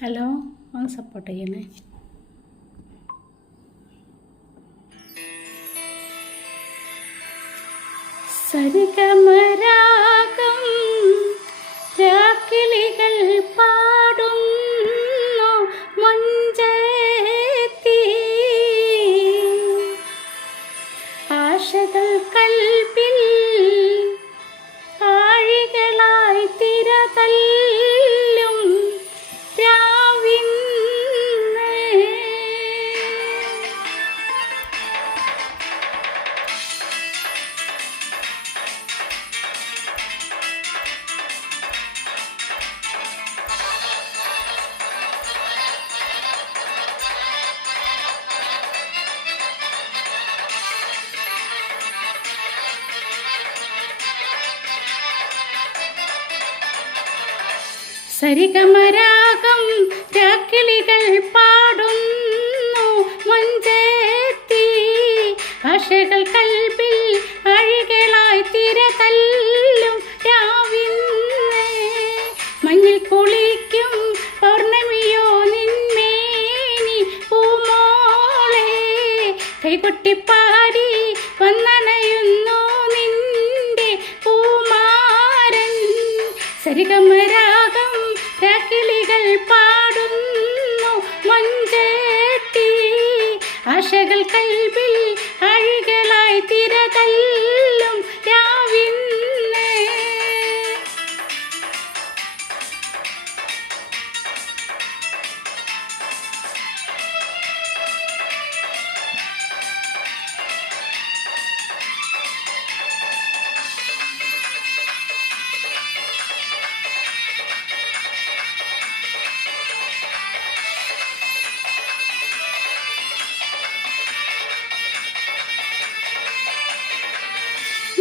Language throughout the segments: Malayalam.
ഹലോ, ഒന്ന് സപ്പോർട്ട് ചെയ്യണേ. സരിഗമരാഗം രാക്കിളികൾ പാടുന്നു മഞ്ചേത്തി, ആശകൾ കൽബിൽ ആഴികളായി തിരതല്ലും രാവിന്നേ. സരിഗമരാഗം രാക്കിളികൾ പാടുന്നു മഞ്ചേത്തി, ആശകൾ കൽബിൽ അഴികളായി തിരതല്ലും രാവിന്നേ. മഞ്ഞിൽ കുളിക്കും പൗർണമിയോ നിന്മേനി പൂമോളെ, കൈകൊട്ടിപ്പാടി വന്നണയുന്നു നിന്റെ പൂമാരൻ. സരിഗമരാഗം രാക്കിളികൾ പാടുന്നു മഞ്ചേത്തി, ആശകൾ കൽബിൽ അഴികളായി തിരതല്ലും രാവിന്നേ.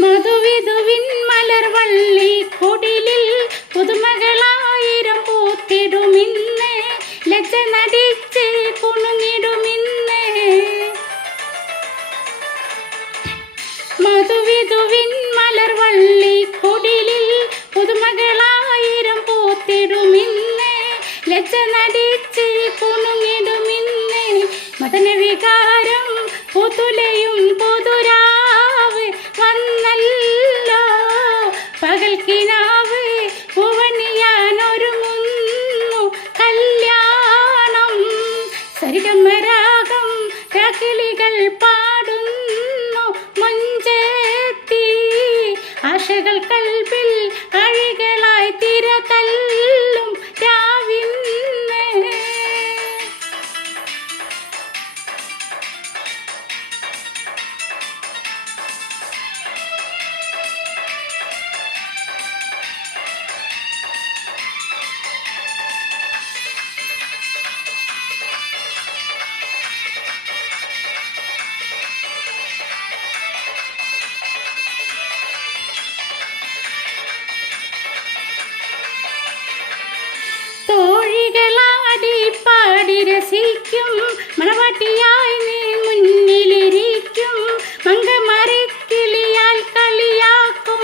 മധുവിധുവിൻ മലർവള്ളി കുടിലിൽ പുതുമകളായിരം പൂത്തിടുമിന്ന്, ലജ്ജ നടിച്ച് കുണുങ്ങിടുമിന്ന്. മധുവിധുവിൻ മലർവള്ളി കുടിലിൽ പുതുമകളായിരം പൂത്തിടുമിന്ന്, ലജ്ജ നടിച്ച് കുണുങ്ങിടുമിന്ന്. മദനവികാരം പുതുലയും പുതുരാവ് വന്നല്ലോ, പകൽക്കിനാവ് പൂവണിയാനൊരുങ്ങുന്നു കല്യാണം. സരിഗമരാഗം രാക്കിളികൾ പാടുന്നു മഞ്ചേത്തി, ആശകൾ കൽബിൽ അഴികളായി തിരതല്ലും രാവിന്നേ. തോഴികളാടി പാടി രസിക്കും മണവാട്ടിയായി നീ മുന്നിലിരിക്കും, മങ്കമരക്കിളിയാൽ കളിയാക്കും.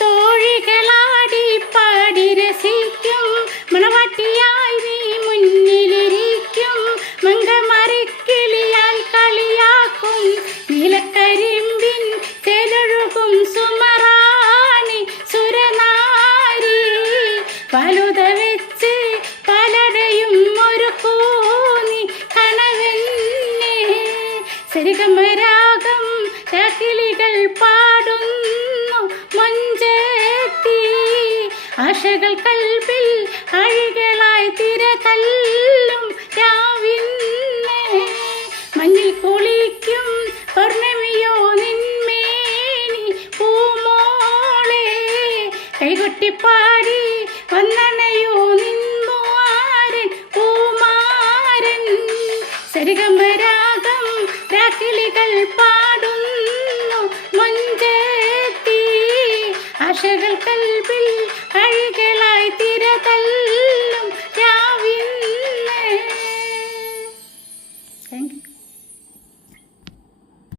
തോഴികളാടി പാടി രസിക്കും മണവാട്ടിയായി നീ മുന്നിലിരിക്കും, മങ്കമരക്കിളിയാൽ കളിയാക്കും. നീലക്കരിമ്പിൻ തേലൊഴുകും സുമറാണി സുരനാരി, പാലുത വെച്ച് പലടയും ഒരു കൂനി കണവെന്നെ. സരിഗമരാഗം രാക്കിളികൾ പാടുന്നു മഞ്ചേത്തി, ആശകൾ കൽബിൽ അഴികളായി തിരതല്ലും രാവിന്നേ. മഞ്ഞിൽ കുളിക്കും പൗർണമിയോ നിന്മേനി പൂമോളെ, കൈകൊട്ടിപ്പാടി വന്നണയോ നിന്മാരൻ പൂമാരൻ. സരിഗമരാഗം രാക്കിളികൾ പാടുന്നു മഞ്ചേത്തി, ആശകൾ കൽബിൽ അഴികളായി തിരതല്ലും